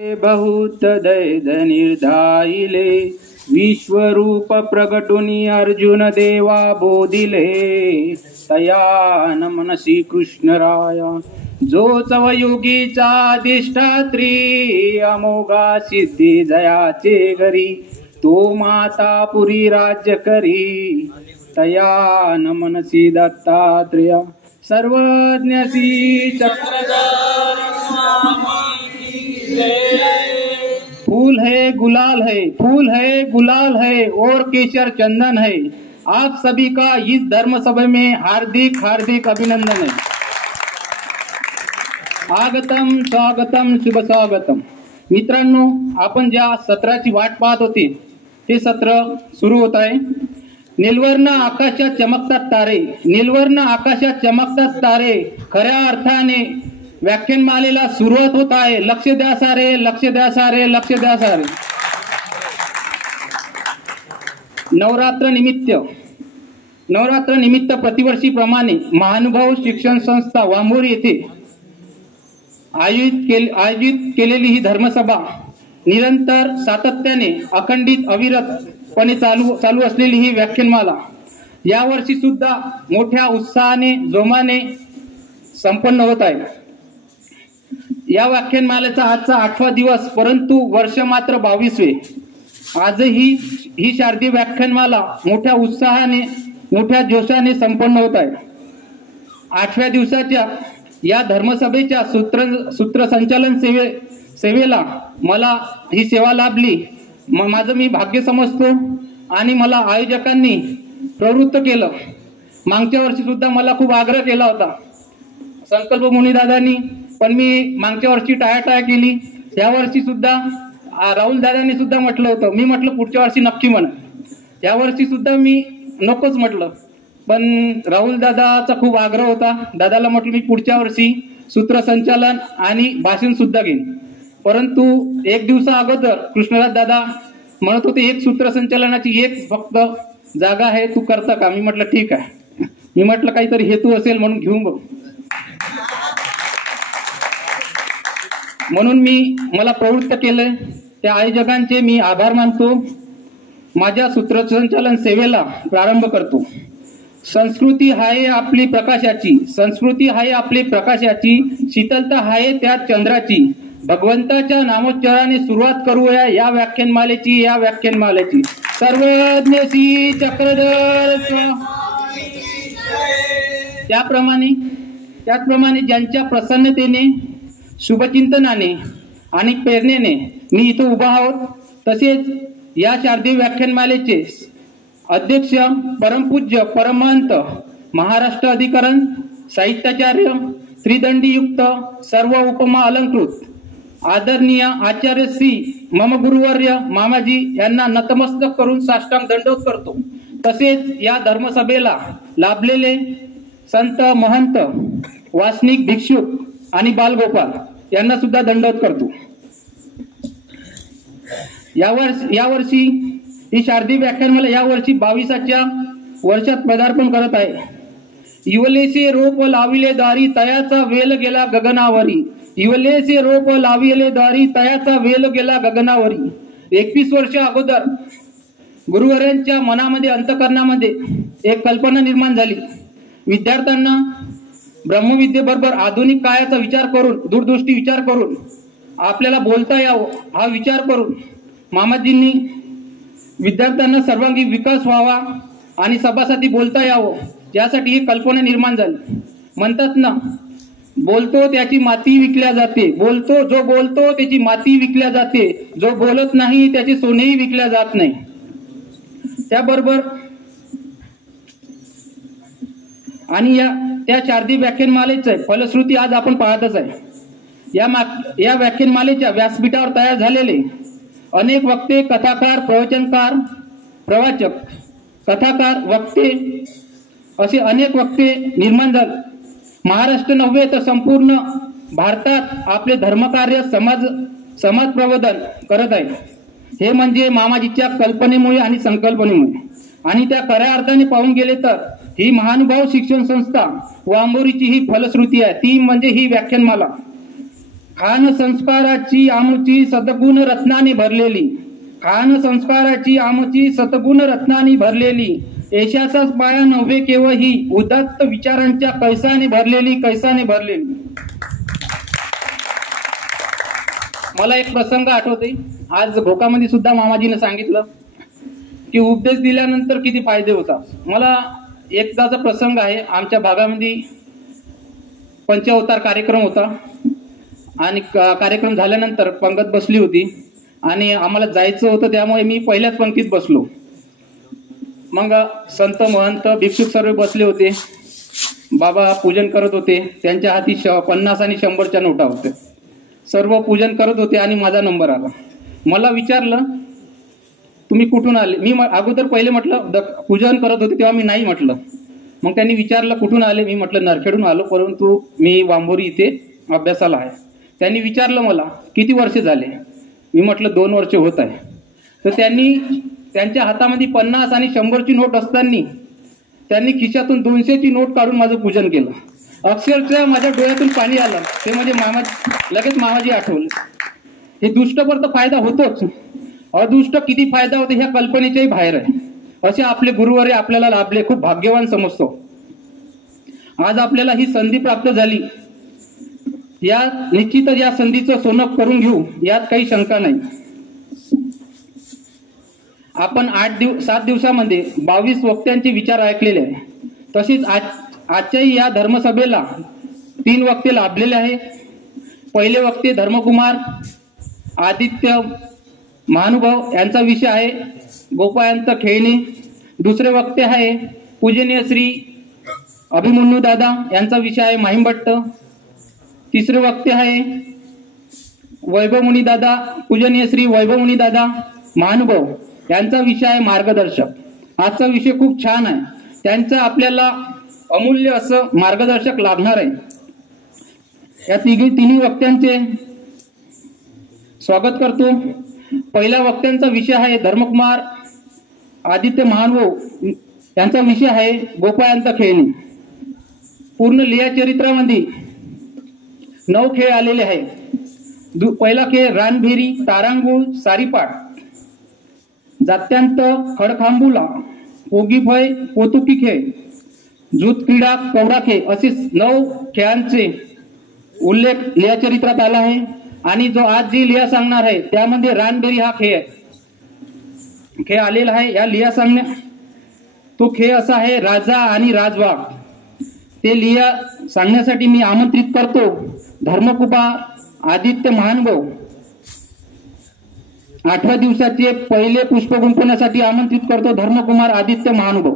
बहुत दैद निर्धाइले विश्वरूप प्रगटुनी अर्जुन देवा बोधिले तया नमनसी कृष्णराया जो चवयुगीचा अधिष्ठात्री अमोघा सिद्धी जयाचे घरी तो माता पुरी राज्य करी तया नमनसी दत्तात्रेय सर्वज्ञसी चक्रधारी फूल है गुलाल है, फूल है गुलाल है और केशर चंदन है। आप सभी का इस धर्म सभा में हार्दिक हार्दिक अभिनंदन है। आगतम स्वागतम शुभ स्वागतम। मित्रांनो, आपण ज्या सत्राची वाट पाहत होती ते सत्र सुरू होत आहे। नीलवर्ण आकाशात चमकतात तारे, नीलवर्ण आकाशात चमकतात तारे, खऱ्या अर्थाने व्याख्यानमालेला सुरुवात होत आहे। लक्ष द्या सारे, लक्ष द्या सारे, लक्ष द्या सारे। नवरात्र निमित्त प्रतिवर्षी प्रमाणे महानुभाव शिक्षण संस्था वांबोरी येथे आयोजित केलेली ही धर्मसभा निरंतर सातत्याने अखंडित अविरतपणे चालू असलेली ही व्याख्यानमाला यावर्षी सुद्धा मोठ्या उत्साहाने जोमाने संपन्न होत आहे। या व्याख्यानमालेचा आजचा 8वा दिवस, परंतु वर्ष मात्र 22वे। आजही ही शारदीय व्याख्यानमाला मोठ्या उत्साहाने मोठ्या जोशाने संपन्न होत आहे। 8व्या दिवसाच्या या धर्मसभेच्या सूत्रसंचालन सेवेला मला ही सेवा लाभली, माझं मी भाग्य समजतो आणि मला आयोजकांनी प्रवृत्त केलं। मागच्या वर्षी सुद्धा मला खूप आग्रह केला होता संकल्प मुनिदादांनी, पण मी मागच्या वर्षी टाळाटाळ केली। या वर्षी सुद्धा राहुल दादांनी सुद्धा म्हटलं होतं, मी म्हटलं पुढच्या वर्षी नक्की म्हणा। या वर्षी सुद्धा मी नकोच म्हटलं, पण राहुल दादाचा खूप आग्रह होता। दादाला म्हटलं मी पुढच्या वर्षी सूत्रसंचालन आणि भाषण सुद्धा घेईन, परंतु एक दिवसा अगोदर कृष्णराज दादा म्हणत होते एक सूत्रसंचालनाची एक फक्त जागा आहे, तू करता का? मी म्हटलं ठीक आहे। मी म्हटलं काहीतरी हेतू असेल म्हणून घेऊन बघ, म्हणून मला प्रवृत्त केलं। त्या आयोजकांचे मी आभार मानतो। माझ्या सूत्रसंचालन सेवेला प्रारंभ करतो। संस्कृती आहे आपली प्रकाशाची, संस्कृती आहे आपली प्रकाशाची, शीतलता आहे त्या चंद्राची, भगवंताच्या नामोच्चाराने सुरुवात करूया या व्याख्यानमालेची। सर्वज्ञसी चक्रधर त्याचप्रमाणे ज्यांच्या प्रसन्नतेने, शुभचिंतनाने आणि प्रेरणेने मी इथं उभा आहोत, तसेच या शारदीय व्याख्यानमालेचे अध्यक्ष परमपूज्य परमहंत महाराष्ट्र अधिकरण साहित्याचार्य त्रिदंडीयुक्त सर्व उपमा अलंकृत आदरणीय आचार्य श्री मम गुरुवर्य मामाजी यांना नतमस्तक करून साष्टांग दंडवत करतो। तसेच या धर्मसभेला लाभलेले संत महंत वासनिक भिक्षुक आणि बालगोपाल यांना सुद्धा दंडवत करतो। यावर्षी ही शारदीय व्याख्यानमाला यावर्षी 22व्या वर्षात पदार्पण करत आहे। इवलेसे रोप लाविले दारी तयाचा वेल गेला गगनावरी, इवलेसे रोप लाविले दारी तयाचा वेल गेला गगनावरी। 21 वर्ष अगोदर गुरुवर्यांच्या मनामध्ये, अंतकरणामध्ये एक कल्पना निर्माण झाली। विद्यार्थ्यांना ब्रह्मविद्येबरोबर आधुनिक काळाचा विचार करून, दूरदृष्टी विचार करून आपल्याला बोलता यावं हा विचार करून मामाजींनी विद्यार्थ्यांना सर्वांगीण विकास व्हावा आणि सभासाठी बोलता यावं यासाठी ही कल्पना निर्माण झाली। म्हणतात ना, बोलतो त्याची माती विकल्या जाते, जो बोलतो त्याची माती विकल्या जाते, जो बोलत नाही त्याचे सोनेही विकल्या जात नाही। त्याबरोबर आणि त्या शारदीय व्याख्यानमालेचं फलश्रुती आज आपण पाहतच आहे। या व्याख्यानमालेच्या व्यासपीठावर तयार झालेले अनेक वक्ते, कथाकार, प्रवचनकार, प्रवाचक, कथाकार, वक्ते असे अनेक वक्ते निर्माण झाले। महाराष्ट्र नव्हे तर संपूर्ण भारतात आपले धर्मकार्य, समाज प्रबोधन करत आहे। हे म्हणजे मामाजीच्या कल्पनेमुळे आणि संकल्पनेमुळे, आणि त्या खऱ्या अर्थाने पाहून गेले तर ही महानुभाव शिक्षण संस्था वांबोरीची ही फलश्रुती आहे, ती म्हणजे ही व्याख्यानमाला। खान संस्काराची आमची सद्गुण रत्नाने भरलेली, खान संस्काराची आमची सद्गुण रत्नाने भरलेली, यशाचाच पाया नव्हे केवळ ही उदात्त विचारांच्या कैसाने भरलेली, कैसाने भरलेली. मला एक प्रसंग आठवते. आज भोकामध्ये सुद्धा मामाजीने सांगितलं की उपदेश दिल्यानंतर किती फायदे होतात. मला एकदाचा प्रसंग आहे. आमच्या भागामध्ये पंचावतार कार्यक्रम होता आणि कार्यक्रम झाल्यानंतर पंगत बसली होती आणि आम्हाला जायचं होतं, त्यामुळे मी पहिल्याच पंक्तीत बसलो. मग संत महंत भिक्षुक सर्व बसले होते. बाबा पूजन करत होते. त्यांच्या हाती 50 आणि 100च्या नोटा होत्या. सर्व पूजन करत होते आणि माझा नंबर आला. मला विचारलं तुम्ही कुठून आले. मी अगोदर पहिले म्हटलं पूजन करत होते तेव्हा मी नाही म्हटलं. मग त्यांनी विचारलं कुठून आले. मी म्हटलं नरखेडून आलो, परंतु मी वांबोरी इथे अभ्यासाला आहे. त्यांनी विचारलं मला किती वर्ष झाले. मी म्हटलं 2 वर्ष होत आहे. तर त्यांनी त्यांच्या हातामध्ये 50 आणि 100ची नोट असताना त्यांनी खिशातून 200ची नोट काढून माझं पूजन केलं. अक्षरशः माझ्या डोळ्यातून पाणी आलं. ते म्हणजे लगेच मामाजी आठवले. हे दुष्टपर तर फायदा होतोच, अदुष्ट किती फायदा होतो ह्या कल्पनेच्याही बाहेर आहे. असे आपले गुरुवारे आपल्याला लाभले, खूप भाग्यवान समजतो. आज आपल्याला ही संधी प्राप्त झाली. या निश्चितच या संधीचं सोनं करून घेऊ, यात काही शंका नाही. आपण 7 दिवसामध्ये 22 वक्त्यांचे विचार ऐकलेले आहे. तसेच आजच्याही या धर्मसभेला 3 वक्ते लाभलेले आहे. पहिले वक्ते धर्मकुमार आदित्य महानुभाव यांचा विषय आहे गोपाळांत खेळणे. दुसरे वक्ते आहे पूजनीय श्री अभिमन्यू दादा यांचा विषय आहे माहिमभट्ट. तिसरे वक्ते आहे वैभवमुनी दादा, पूजनीय श्री वैभवमुनी दादा महानुभाव यांचा विषय आहे मार्गदर्शक. आजचा विषय खूप छान आहे. त्यांचं आपल्याला अमूल्य असं मार्गदर्शक लाभणार आहे. या तिन्ही वक्त्यांचे स्वागत करतो. पहिल्या वक्त्यांचा विषय आहे धर्मकुमार आदित्य महानुभाव यांचा विषय आहे गोपाळांत खेळणे. पूर्ण लिया चरित्रामध्ये 9 खेळ आलेले आहे. पहिला खेळ रानभेरी, तारांगुळ, सारीपाट, जात्यांत, खडखांबुला, पोगीफय, पोतुकी खेळ, जूत क्रीडा, कवडा खेळ असे 9 खेळांचे उल्लेख लिया चरित्रात आला आहे. आणि जो आज जी लिया सांगणार आहे त्यामध्ये रानबेरी हा खेळ आलेला आहे. या लिया तो खेळ असा आहे राजा आणि राजवाग. ते लिया सांगण्यासाठी मी आमंत्रित करतो धर्मकुमार आदित्य महानुभाव. 8व्या दिवसाचे पहिले पुष्प गुंफवण्यासाठी आमंत्रित करतो धर्मकुमार आदित्य महानुभाव.